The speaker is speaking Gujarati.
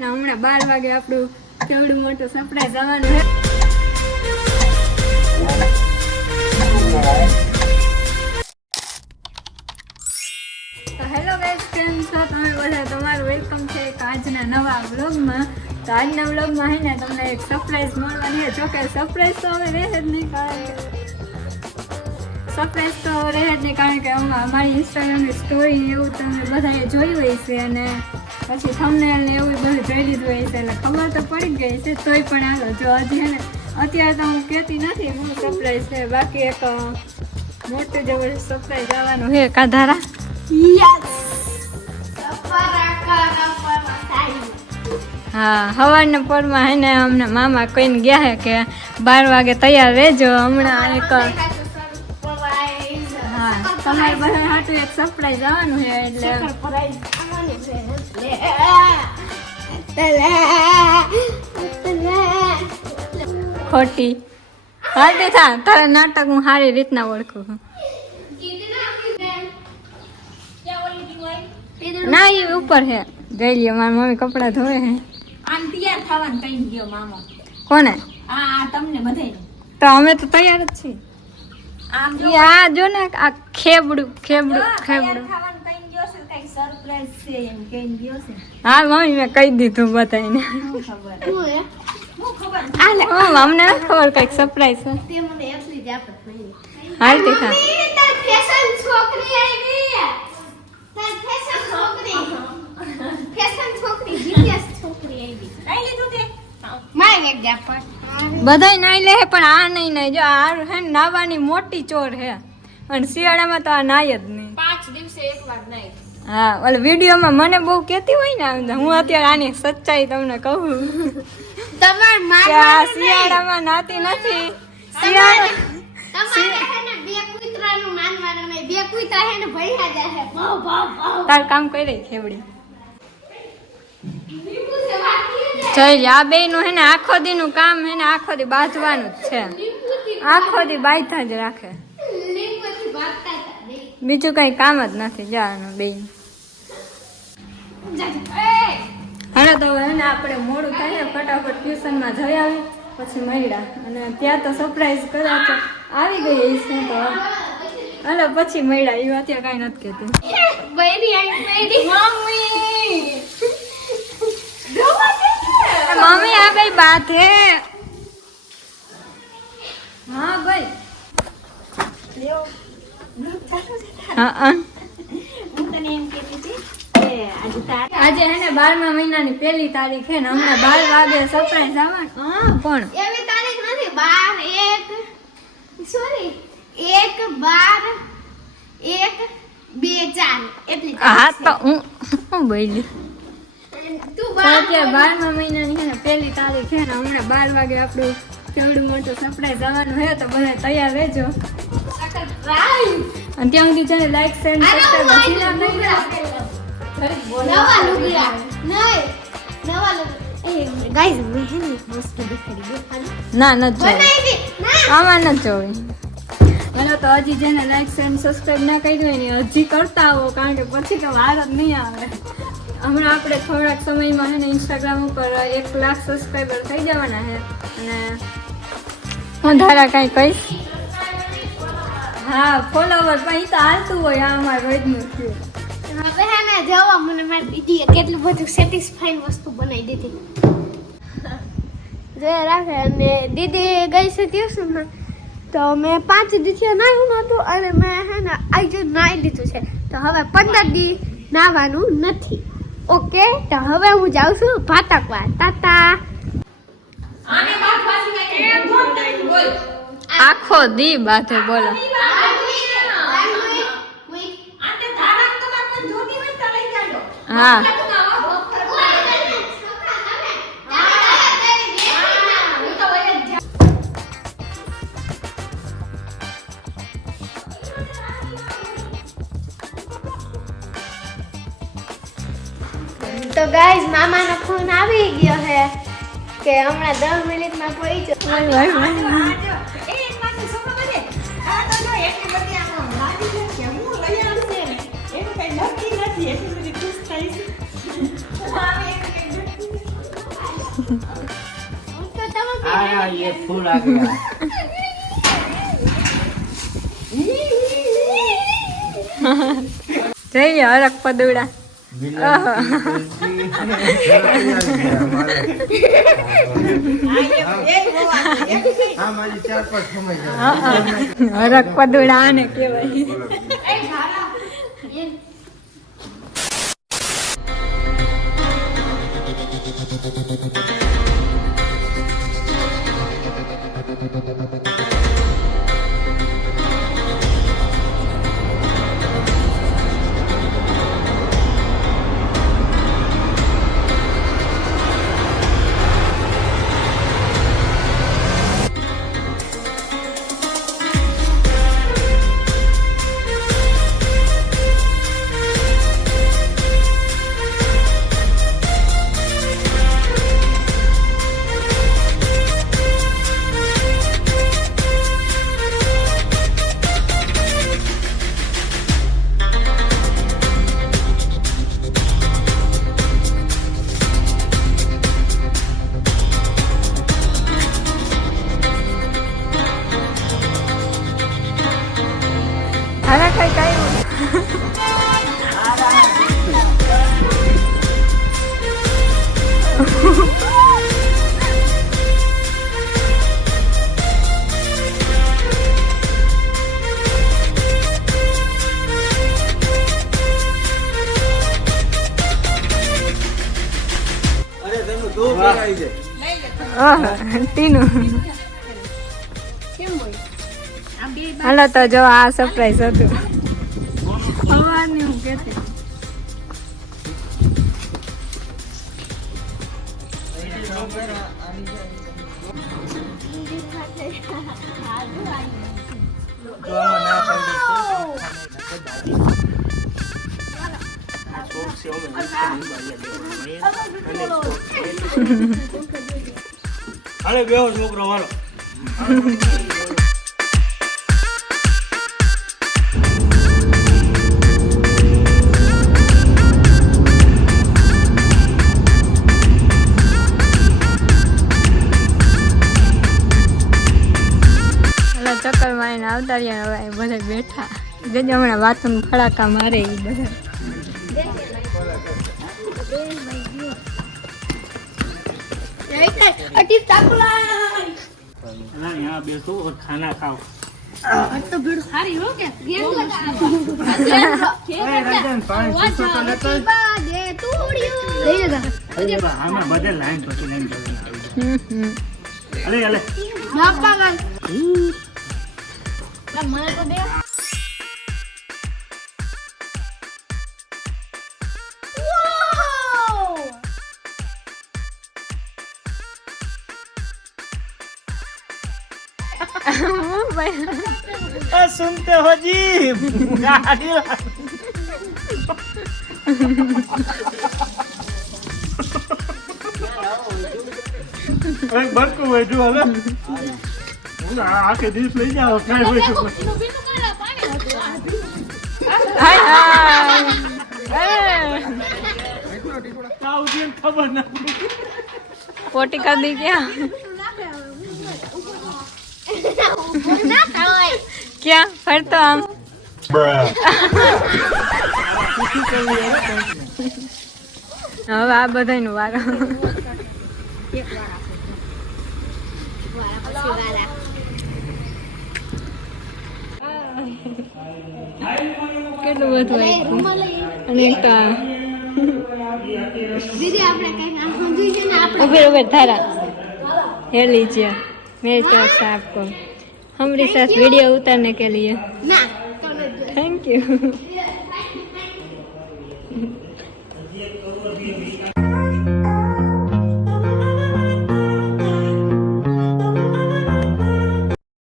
હમણાં 12 વાગે આપણું કેવડું મોટું સરપ્રાઈઝ આવવાનું છે. તો હેલો ગાઈસ, કેમ છો તમે બધા? તમારું વેલકમ છે આજના નવા વ્લોગમાં. તો આજના વ્લોગમાં હે ને તમને એક સરપ્રાઈઝ મળવાની છે. જો કે સરપ્રાઈઝ તો હવે રહે જ નહીં, કારણ કે સરપ્રાઈઝ તો રહે જ નહીં, કારણ કે અમારી ઇન્સ્ટાગ્રામની સ્ટોરી એવું તમે બધાએ જોયું હોય છે, અને પછી થંબનેલ ને એવું બધું જોઈ લીધું હોય છે, એટલે ખબર તો પડી ગઈ છે. તોય પણ હાલો, જો હજી હે ને અત્યારે તો હું કહેતી નથી હું સરપ્રાઈઝ છે, બાકી એક મોટું જબરદસ્ત સરપ્રાઈઝ આવવાનું છે. કાધારા હા, સવારના પોરમાં હે ને અમને મામા કહીને ગયા છે કે 12 વાગે તૈયાર રહેજો. હમણાં એક હા તમારે બધા હાટું એક સરપ્રાઈઝ આવવાનું છે, એટલે ખોટી હાલતી થા. તારા નાટક હું સારી રીતના ઓળખું છું. ના એ ઉપર છે, જઈ લ્યો. મારી મમ્મી કપડા ધોવે છે. આમ તૈયાર થવાનું કઈ ગયો મામો. કોને? આ તમને બધાય. તો અમે તો તૈયાર જ છીએ. આમ આ જો ને આ ખેબડું ખેબડું ખેબડું. થવાનું કઈ ગયો છે, કઈ સરપ્રાઈઝ છે એમ કઈ ગયો છે. હા મમ્મી મેં કહી દીધું બધાને. હું ખબર. અમને નથી ખબર કઈક સરપ્રાઈઝ છે. તે મને એટલી જ આપત નહીં. હાલતી થા. તાર ફેશન છોકરી આવી. તાર ફેશન છોકરી. ફેશન છોકરી જીપીએસ છોકરી આવી. લઈ લીધું તે? માય એક જાપણ. બધાય નાઈ લે પણ આ નહીં નાઈ. જો આ હે ને નાવાની મોટી ચોર હે, અને શિયાળામાં તો આ નાય જ નહીં. 5 દિવસે એકવાર નાઈ. હા, ઓલે વિડીયોમાં મને બહુ કહેતી હોય ને, હું અત્યારે આની સચ્ચાઈ તમને કહું તમાર કે આ શિયાળામાં નાતી નથી. તમારે હે ને બે કૂતરાનું માનવાનું નહીં. બે કૂતરા હે ને ભૈયા જાહે. ભાવ ભાવ ભાવ. તાર કામ કરી રહી ખેવડી. લીંબુ છે વાકી ને. જઈ આ બે નું હે ને આખો દી નું કામ હે ને આખો દી બાંધવાનું જ છે. આખો દી બાંધતા જ રાખે, લીંબુથી ભાગતા હતા બે. બીજું કઈ કામ જ નથી જવાનું બે. હવે તો હે ને આપણે મોડું થાય, ફટાફટ ટ્યુશનમાં જઈ આવી પછી મળ્યા, અને ત્યાં તો સરપ્રાઈઝ કદાચ આવી ગઈ છે. તો હાલો પછી મળ્યા. એ અત્યારે કઈ નથી કહેતી. બૈરી આવી બૈરી. મમ્મી મમ્મી આ કઈ બાત હે? હા ભાઈ. હા હું તને એમ કહેતી હતી કે આજે હે ને 12મા મહિનાની 1લી તારીખ છે ને હમણાં 12 વાગે સરપ્રાઈઝ આવવાનું. હા પણ એવી તારીખ નથી. 1/12/1/2/4 એટલી હા તો હું બોલી. તું અત્યારે 12મા મહિનાની છે ને 1લી તારીખ છે ને હમણાં 12 વાગે આપણું કેવડું મોટું સરપ્રાઈઝ આવવાનું છે. તો બધા તૈયાર રહેજો, અને ત્યાં સુધી છે ને લાઈક શેર સબસ્ક્રાઇબ હજી ના કરી દો. નવા લુગડા નહીં નવા લુગડા. ગાઈસ મેં હે ને મસ્ત દેખાડી દે. ના નથી જોવી, બનાવી ના આમાં નથી જોવી. ચાલો તો હજી જેને લાઈક શેર સબસ્ક્રાઇબ ના કરી હોય ને હજી કરતા આવો, કારણ કે પછી તો વાર જ નહીં આવે. હમણાં આપણે થોડાક સમયમાં છે ને ઇન્સ્ટાગ્રામ ઉપર 1 લાખ સબસ્ક્રાઈબર થઈ જવાના છે, અને હું ધારા કાંઈ કહીશ. હા ફોલોવર પણ તો હાલતું હોય. આ અમારે રોજનું થયું. હવે હે ને જોવા મને મારી દીદીએ કેટલું બધું સેટિસ્ફાઈંગ વસ્તુ બનાવી દીધી. જે રાખે, અને દીદી ગઈ છે ટ્યુશનમાં, તો મેં 5 દિવસે નાહ્યું નહોતું, અને મેં હે ને આજે નાહી લીધું છે. તો હવે 15 દી નાહવાનું નથી. ઓકે, તો હવે હું જાઉં છું ભાતકવા. તાતા. આખો દી બાથે બોલો. હા તો ગાઈઝ મામાનો ફોન આવી ગયો છે કે હમણાં 10 મિનિટમાં પહોંચો. तो તમે हाँ ये फूल आ गया જઈએ હરક પદુડા હરક પદુડા આને કહેવાય હરક કઈ કઈ ટીનું હાલો તો જો આ સરપ્રાઈઝ હતું સવારની હું કહેતી અરે બેહો છોકરો વાળો ચક્કર મારીને આવતા રહ્યા હવે અહીં બધા બેઠા જે હમણાં વાતો ફડાકા મારે એ બધા यहाँ बैठो और खाना खाओ तो भीड़ सारी हो क्या हमें बदल लाइन પછી લાઈન અરે અલે મને તો દે सुनते हो जी गाड़ी बरको बैठू हले आके दिस ले जाओ काय बैठू હાય હાય ताऊ जी खबर ना પોટી કરી દી ક્યાં ક્યાં ફરતો આમ હવે આ બધાયનું વારો કેટલું બધું આપ્યું અને એક તો દીદી આપણે કઈ ના સમજી છે ને આપણે ઉભે ઉભે थारा ले लीजिए मेरे तरफ से आपको हमारे साथ वीडियो उतारने के लिए ના थैंक यू